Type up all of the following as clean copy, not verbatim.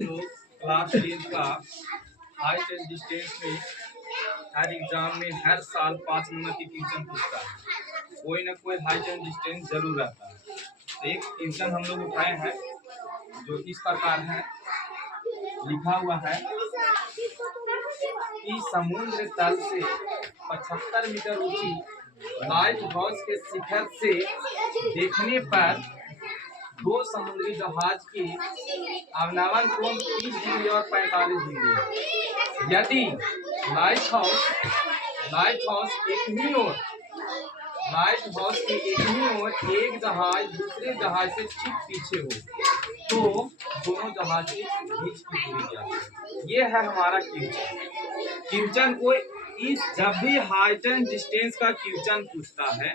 तो क्लास 10 का height and distance में हर एग्जाम में हर साल 5 नंबर की क्वेश्चन पूछता है। कोई ना कोई हाइट एंड डिस्टेंस जरूर रहता है। तो एक क्वेश्चन हम लोग उठाए हैं जो इस प्रकार है, लिखा हुआ है कि समुद्र तल से 75 मीटर ऊंची लाइट हाउस के शिखर से देखने पर दो समुद्री जहाज की अवनवन कोण 30 डिग्री और 45 डिग्री। यदि लाइट हाउस के एक ही ओर एक जहाज दूसरे जहाज से ठीक पीछे हो तो दोनों जहाज के बीच की दूरी क्या है। ये है हमारा क्वेश्चन को इस जब भी हाइट एंड डिस्टेंस का क्वेश्चन पूछता है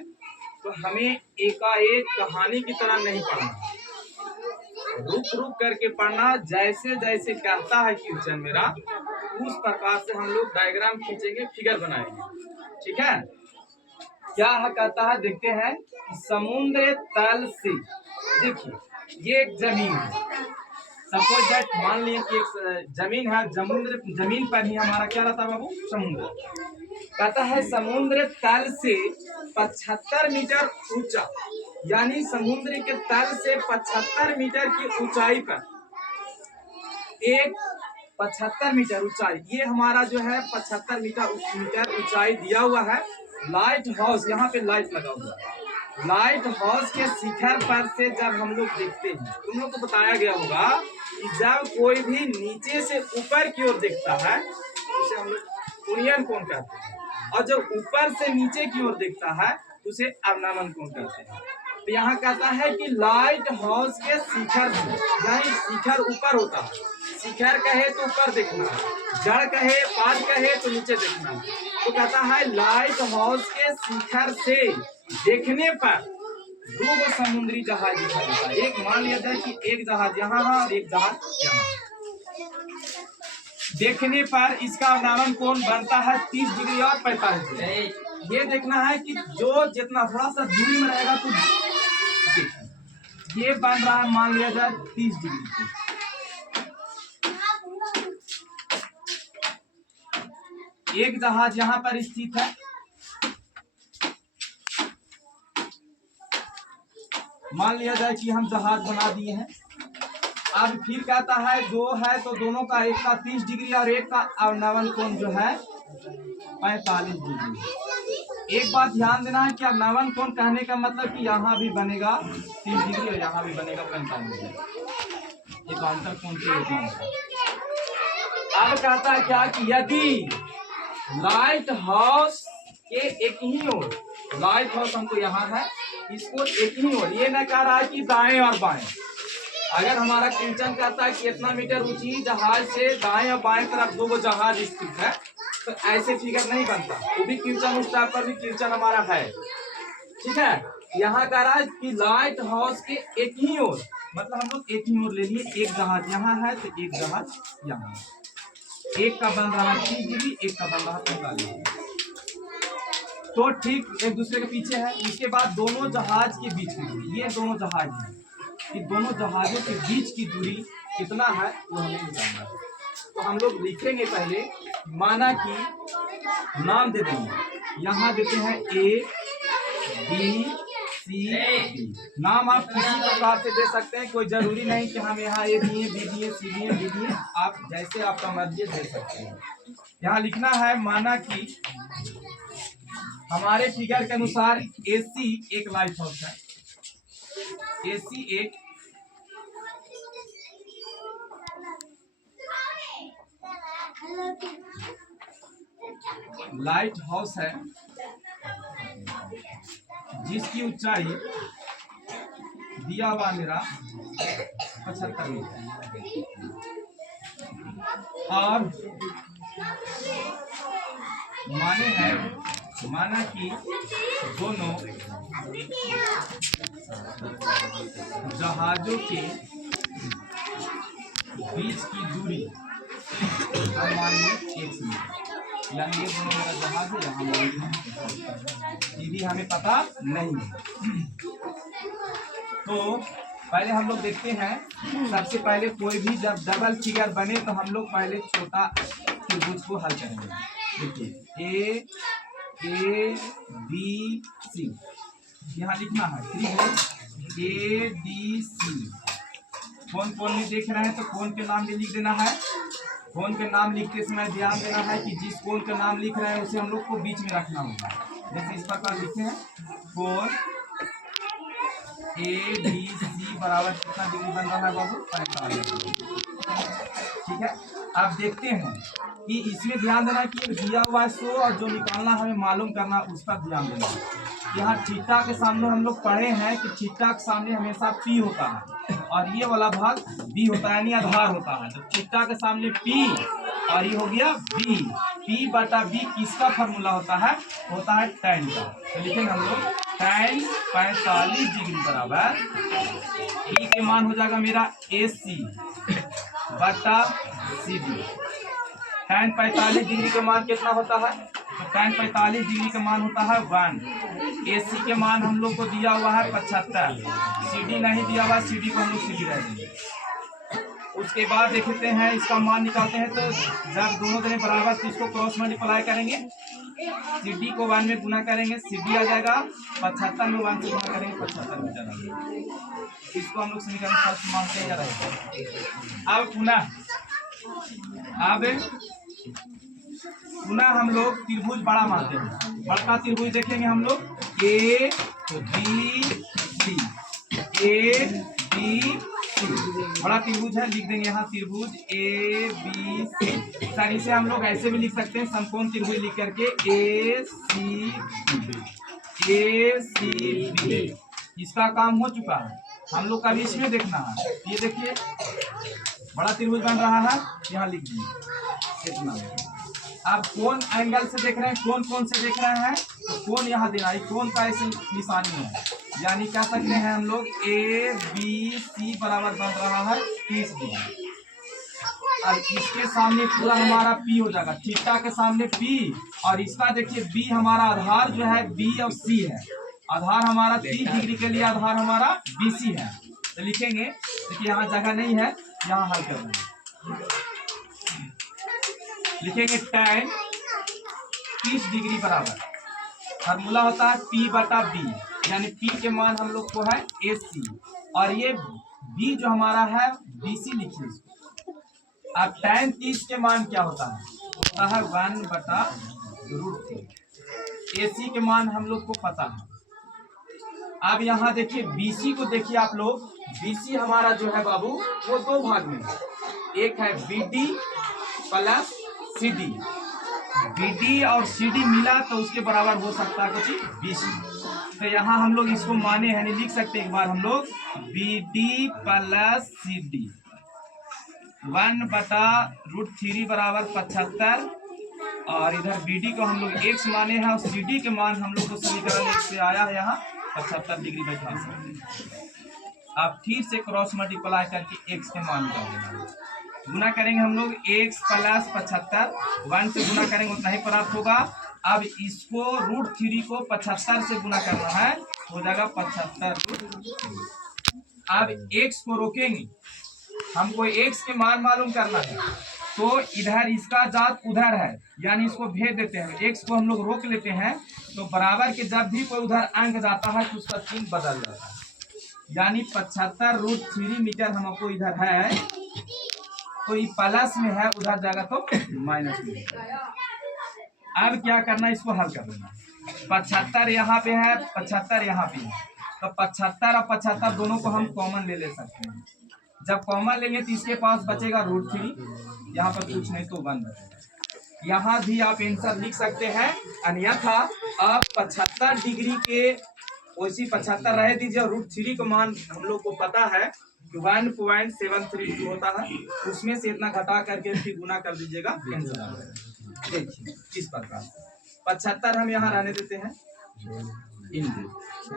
तो हमें एकाएक कहानी की तरह नहीं पढ़ना, रुक रुक करके पढ़ना। जैसे जैसे कहता है क्वेश्चन मेरा उस प्रकार से हम लोग डायग्राम खींचेंगे, फिगर बनाएंगे। ठीक है, क्या है कहता है, देखते हैं। समुद्र तल से, देखिए ये एक जमीन है। सपोज दैट, मान लिया कि एक जमीन है, जमीन पर ही हमारा क्या रहता है बाबू, समुद्र। कहता है समुद्र तल से 75 मीटर ऊंचा, यानी समुद्र के तल से 75 मीटर की ऊंचाई पर एक 75 मीटर ऊंचाई, ये हमारा जो है 75 मीटर ऊंचाई दिया हुआ है। लाइट हाउस, यहाँ पे लाइट लगा हुआ है। लाइट हाउस के शिखर पर से जब हम लोग देखते हैं, तुम लोग को बताया गया होगा कि जब कोई भी नीचे से ऊपर की ओर देखता है उसे हम लोग कुरियन कोण कहते हैं, और जब ऊपर से नीचे की ओर देखता है उसे अवनमन कोण कहते हैं। तो यहाँ कहता है कि लाइट हाउस के शिखर, यानी शिखर ऊपर होता है। शिखर कहे तो ऊपर देखना, जड़ कहे पाद कहे तो नीचे देखना। तो कहता है लाइट हाउस के शिखर से देखने पर दो समुद्री जहाज दिखाई देता है। एक मान लिया जाए कि एक जहाज यहाँ है और एक जहाज यहाँ। देखने पर इसका अवनमन कोण बनता है 30 डिग्री और 45 डिग्री। ये देखना है कि जो जितना थोड़ा सा दूरी में रहेगा तो ये बन रहा है, मान लिया जाए 30 डिग्री। एक जहाज यहाँ पर स्थित है, मान लिया जाए कि हम जहाज बना दिए हैं। अब फिर कहता है जो है तो दोनों का, एक का 30 डिग्री और एक का अवनमन कोण जो है 45 डिग्री। एक बात ध्यान देना है कि अवनमन कोण कहने का मतलब कि यहाँ भी बनेगा 30 डिग्री और यहाँ भी बनेगा 45 डिग्री। एक अंतर कोण से अब कहता है क्या कि यदि लाइट हाउस के एक ही ओर, लाइट हाउस हमको यहाँ है, इसको एक ही ओर, ये न कह रहा है कि दाएं और बाएं। अगर हमारा क्वेश्चन कहता है कि इतना मीटर ऊंची जहाज से दाएं और बाएं तरफ दो जहाज स्थित है तो ऐसे फिगर नहीं बनता। वो भी क्वेश्चन उस टाइप पर भी क्वेश्चन हमारा है। ठीक है, यहाँ कह रहा है कि लाइट हाउस के एक ही ओर, मतलब हम लोग एक ही ओर ले लिए, एक जहाज यहाँ है तो एक जहाज यहाँ, एक का बन रहा है 30 डिग्री, एक का बन रहा है 45 डिग्री। तो ठीक एक दूसरे के पीछे है। इसके बाद दोनों जहाज के बीच की दूरी, ये दोनों जहाज है, कि दोनों जहाजों के बीच की दूरी कितना है वो हमें निकालना है। तो हम लोग लिखेंगे पहले, माना कि नाम दे देंगे, यहाँ देते हैं ए बी सी डी। नाम आप किसी प्रकार से दे सकते हैं, कोई जरूरी नहीं कि हम यहाँ ए दिए, बी दिए, सी दिए, डी दिए, आप जैसे आपका मर्जी दे सकते हैं। यहाँ लिखना है, माना कि हमारे फिगर के अनुसार AC एक लाइट हाउस है, AC एक लाइट हाउस है जिसकी ऊंचाई दिया हुआ मेरा 75 मीटर, और माना कि दोनों जहाजों के बीच की दूरी मान ली 1 मीटर, यानी ये दोनों मेरा जहाज है, यहाँ सीधी हमें पता नहीं है। तो पहले हम लोग देखते हैं, सबसे पहले कोई भी जब डबल फिगर बने तो हम लोग पहले छोटा त्रिभुज को हल करेंगे। देखिए ए बी सी, यहाँ लिखना है त्रिभुज ए डी सी। कौन कौन नहीं देख रहे हैं तो कौन के नाम भी लिख देना है। कौन के नाम लिखते समय ध्यान देना है कि जिस कौन का नाम लिख रहे हैं उसे हम लोग को बीच में रखना होगा। जैसे इस प्रकार लिखे हैं कौन ए बी सी बराबर कितना डिग्री बन रहा है बाबू? 45। ठीक है, अब देखते हैं कि इसमें ध्यान देना कि दिया हुआ सो और जो निकालना हमें मालूम करना उस पर ध्यान देना। यहाँ थीटा के सामने हम लोग पढ़े हैं कि थीटा के सामने हमेशा पी होता है और ये वाला भाग बी होता है, यानी आधार होता है। तो थीटा के सामने पी और ये हो गया बी। पी बटा बी किसका फॉर्मूला होता है? होता है tan का। तो लिखेंगे हम लोग tan 45 डिग्री बराबर ई के मान हो जाएगा मेरा AC बटा CD। tan 45 डिग्री का मान कितना होता है? तो tan 45 डिग्री का मान होता है 1। AC के मान हम लोग को दिया हुआ है 75। CD नहीं दिया हुआ, CD को हम लोग CD रह देंगे। उसके बाद देखते हैं इसका मान निकालते हैं। तो जब दोनों जने बराबर तो इसको क्रॉस मल्टीप्लाई करेंगे, CD को 1 में गुना करेंगे, CD आ जाएगा। 75 में 1 से गुना करेंगे, 75 मीटर आ जाएगा। इसको हम लोग समीकरण फर्स्ट मानते हैं रहेगा। अब पुनः हम लोग त्रिभुज बड़ा मानते हैं। बड़का त्रिभुज देखेंगे हम लोग A B C, A B C बड़ा त्रिभुज है, लिख देंगे यहाँ त्रिभुज ए बी सी। सर इसे हम लोग ऐसे भी लिख सकते हैं समकोण त्रिभुज लिख करके ए सी बी। इसका काम हो चुका है, हम लोग का भी इसमें देखना है। ये देखिए बड़ा त्रिभुज बन रहा है, यहाँ लिख दीजिए इतना। अब कौन एंगल से देख रहे हैं, कौन कौन से देख रहे हैं तो कौन यहाँ देना है। कौन का ऐसे निशानी है, यानी क्या सकते हैं हम लोग ए बी सी बराबर बन रहा है 30 डिग्री। अब इसके सामने पूरा हमारा P हो जाएगा, थीटा के सामने P और इसका देखिए B हमारा आधार जो है B और C है। आधार हमारा 30 डिग्री के लिए आधार हमारा BC है। तो लिखेंगे, देखिए यहाँ जगह नहीं है, यहाँ हल कर देंगे। लिखेंगे tan 30 डिग्री बराबर फार्मूला होता है P बटा B, यानी P के मान हम लोग को है AC और ये B जो हमारा है BC लिखिए इसको। अब tan 30 के मान क्या होता है? होता है 1 बटा √3। AC के मान हम लोग को पता है। अब यहाँ देखिए BC को देखिए आप लोग, BC हमारा जो है बाबू वो दो भाग में है। एक है BD प्लस CD। BD और CD मिला तो उसके बराबर हो सकता है कुछ BC। तो यहाँ हम लोग इसको माने हैं, नहीं लिख सकते एक बार हम लोग BD प्लस CD 1 बटा √3 बराबर 75 और इधर BD को हम लोग x माने हैं और CD के मान हम लोग को समीकरण 1 से आया है यहाँ 75 डिग्री बैठा सकते। अब फिर से क्रॉस मल्टीप्लाई करके x के मान का गुना करेंगे हम लोग x प्लस 75 1 से गुना करेंगे उतना ही प्राप्त होगा। अब इसको √3 को 75 से गुना करना है, हो जाएगा 75 अब x को रोकेंगे, हमको x के मान मालूम करना है। तो इधर इसका जात उधर है, यानी इसको भेज देते हैं, x को हम लोग रोक लेते हैं। तो बराबर के जब भी कोई उधर अंक जाता है तो उसका चिन्ह बदल जाता है, यानी 75 √3 मीटर हमको इधर है तो ये प्लस में है, उधर जाएगा तो माइनस में। अब क्या करना है, इसको हल कर देना। 75 यहाँ पे है, 75 यहाँ पे है, तो 75 और 75 दोनों को हम कॉमन ले सकते हैं। जब कॉमन लेंगे तो इसके पास बचेगा √3, यहाँ पर कुछ नहीं तो 1 बचेगा। यहाँ भी आप आंसर लिख सकते हैं, अन्यथा आप 75 डिग्री के वैसी 75 रह दीजिए। √3 का मान हम लोग को पता है 1.732 होता है, उसमें से इतना घटा करके फिर गुना कर दीजिएगा, आंसर आ जाएगा। देखिए इस प्रकार 75 हम यहाँ रहने देते हैं,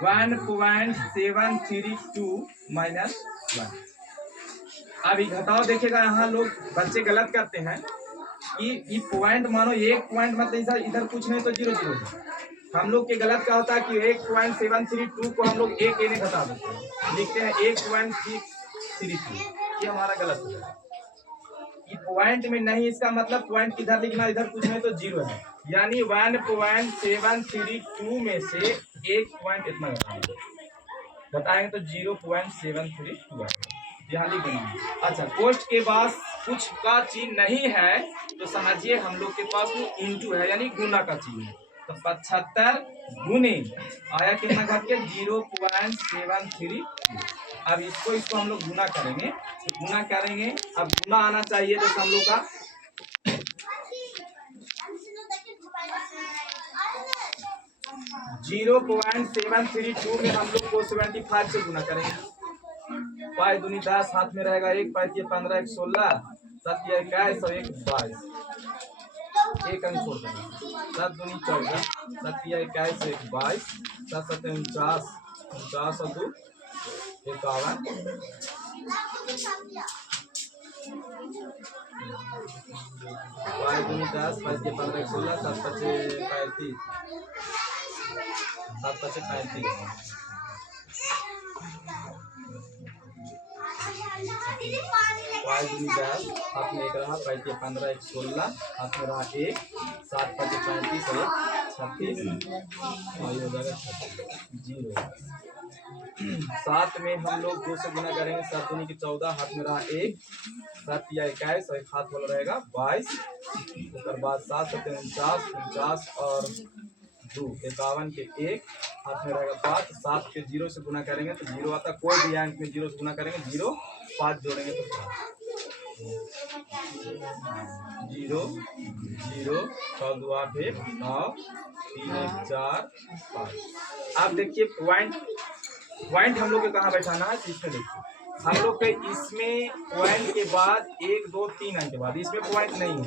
1.732 माइनस 1। अब ये घटाओ देखिएगा, यहाँ लोग बच्चे गलत करते हैं कि ये पॉइंट मानो एक पॉइंट मतलब इधर कुछ नहीं तो 0 0 है, हम लोग के गलत क्या होता है कि 1.732 को हम लोग एक ए ने घटा देते हैं, लिखते हैं 1.632, ये हमारा गलत हो जाएगा। ये पॉइंट में नहीं, इसका मतलब पॉइंट किधर लिखना, इधर कुछ नहीं तो जीरो है, यानी 1.732 में से एक पॉइंट इतना घटाएंगे तो 0.732 यहाँ लिख देना। अच्छा, कोष्ठ के बाद कुछ का चिन्ह नहीं है तो समझिए हम लोग के पास वो इंटू है, यानी गुना का चिन्ह है। तो 75 गुने आया कितना घट के 0.73। अब इसको हम लोग गुना करेंगे, तो गुना करेंगे, अब गुना आना चाहिए तो हम लोग का 0.732 में हम लोग को 75 से गुना करेंगे। 5 दूनी 10, हाथ में रहेगा 1, 5 ये 15, 1 16, 7 ये 21 और 1 22, एक अंक छोड़ देना, 7 दूनी 14, 7 ये 21 1 22, 7 7 49, 49 और 2 51, 5 दूनी 10, 5 ये 15, 1 16, 7 5 35, 7 5 35, 5 दूनी 10, हाथ में एक रहा, 5 ये 15, 1 16, हाथ में रहा 1, 7 5 35 और 36 और ये हो जाएगा 36, 0। 7 में हम लोग 2 से गुना करेंगे, 7 दूनी की 14, हाथ में रहा 1, 7 या 21 और एक हाथ वाला रहेगा 22, उसके बाद 7 7 49, 49 और 2 51 के 1, हाथ में रहेगा 5, 7 के 0 से गुना करेंगे तो 0 आता, कोई भी अंक में 0 से गुना करेंगे 0, 5 जोड़ेंगे तो 0 0 6 2 8 1 9 3 1 4 5। अब देखिए पॉइंट हम लोग को कहाँ बैठाना है, इसमें देखिए हम लोग के इसमें पॉइंट के बाद 1 2 3 अंक के बाद इसमें पॉइंट नहीं है,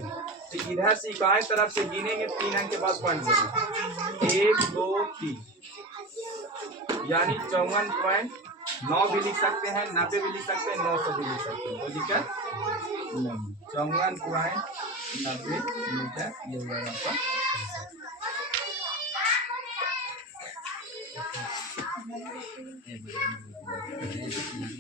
तो इधर से इकाई तरफ से गिनेंगे 3 अंक के बाद पॉइंट देंगे 1 2 3, यानी 54.9 भी लिख सकते हैं, 90 भी लिख सकते हैं, 900 भी लिख सकते हैं, कोई दिक्कत नहीं। 54.90 मीटर ये होगा आपका।